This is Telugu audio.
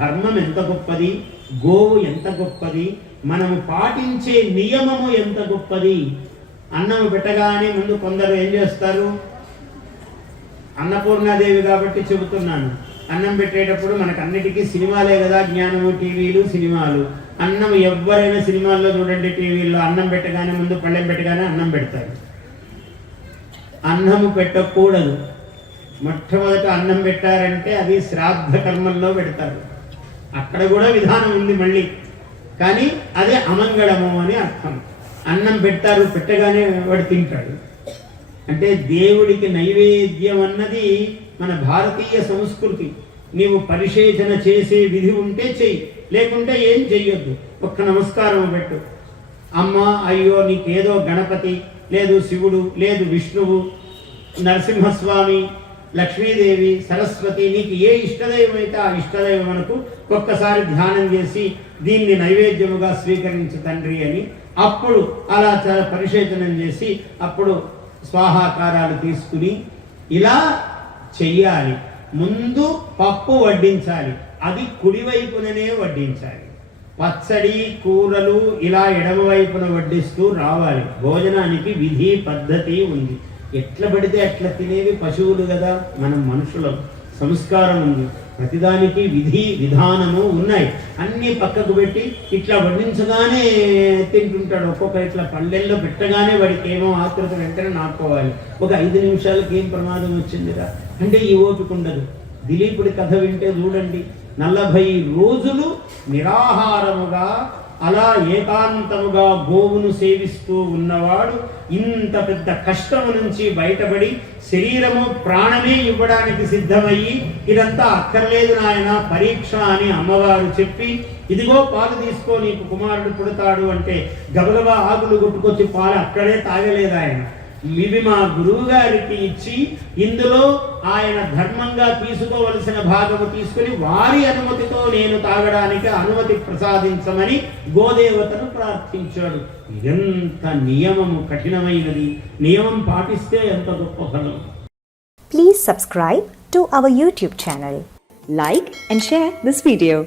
ధర్మం ఎంత గొప్పది, గోవు ఎంత గొప్పది, మనము పాటించే నియమము ఎంత గొప్పది. అన్నం పెట్టగానే ముందు కొందరు ఏం చేస్తారు, అన్నపూర్ణాదేవి కాబట్టి చెబుతున్నాను, అన్నం పెట్టేటప్పుడు మనకు అన్నిటికీ సినిమాలే కదా జ్ఞానము, టీవీలు సినిమాలు. అన్నం ఎవరైనా సినిమాల్లో చూడండి, టీవీల్లో అన్నం పెట్టగానే ముందు పళ్ళెం పెట్టగానే అన్నం పెడతారు. అన్నము పెట్టకూడదు. మొట్టమొదట అన్నం పెట్టారంటే అది శ్రాద్ధ కర్మల్లో పెడతారు. అక్కడ కూడా విధానం ఉంది మళ్ళీ, కానీ అదే అమంగళము అని అర్థం. అన్నం పెడతారు, పెట్టగానే వాడు తింటాడు. అంటే దేవుడికి నైవేద్యం అన్నది మన భారతీయ సంస్కృతి. నీవు పరిశేచన చేసే విధి ఉంటే చెయ్యి, లేకుంటే ఏం చెయ్యొద్దు. ఒక్క నమస్కారం పెట్టు. అమ్మ, అయ్యో నీకేదో గణపతి లేదు, శివుడు లేదు, విష్ణువు, నరసింహస్వామి, లక్ష్మీదేవి, సరస్వతి, నీకు ఏ ఇష్టదైవం అయితే ఆ ఇష్టదైవం మనకు ఒక్కసారి ధ్యానం చేసి దీన్ని నైవేద్యముగా స్వీకరించు తండ్రి అని అప్పుడు అలా చాలా పరిశేచనం చేసి అప్పుడు స్వాహాకారాలు తీసుకుని ఇలా చెయ్యాలి. ముందు పప్పు వడ్డించాలి, అది కుడివైపుననే వడ్డించాలి. పచ్చడి కూరలు ఇలా ఎడమవైపున వడ్డిస్తూ రావాలి. భోజనానికి విధి పద్ధతి ఉంది. ఎట్లా పడితే అట్లా తినేవి పశువులు కదా, మనం మనుషులం. సంస్కారం ఉంది, ప్రతిదానికి విధి విధానము ఉన్నాయి. అన్నీ పక్కకు పెట్టి ఇట్లా వడ్డించగానే తింటుంటాడు. ఒక్కొక్క ఇట్లా పల్లెల్లో పెట్టగానే వాడికి ఏమో ఆతృత, వెంటనే నాటుకోవాలి. ఒక 5 నిమిషాలకి ఏం ప్రమాదం వచ్చిందిరా అంటే ఈ ఓపిక ఉండదు. దిలీపుడి కథ వింటే చూడండి, 40 రోజులు నిరాహారముగా అలా ఏకాంతముగా గోవును సేవిస్తూ ఉన్నవాడు ఇంత పెద్ద కష్టము నుంచి బయటపడి శరీరము ప్రాణమే ఇవ్వడానికి సిద్ధమయ్యి, ఇదంతా అక్కర్లేదు నాయన పరీక్ష అని అమ్మవారు చెప్పి, ఇదిగో పాలు తీసుకో నీకు కుమారుడు పుడతాడు అంటే గబగబా ఆకులు కొట్టుకొచ్చి పాలు అక్కడే తాగలేదు ఆయన. ఇవి మా గురువు గారికి ఇచ్చి ఇందులో ఆయన ధర్మంగా తీసుకోవలసిన భాగము తీసుకుని వారి అనుమతితో నేను తాగడానికి అనుమతి ప్రసాదించమని గోదేవతను ప్రార్థించాడు. ఎంత నియమము కఠినమైనది, నియమం పాటిస్తే ఎంత గొప్ప ఫలం. Please subscribe to our YouTube channel. Like and share this video.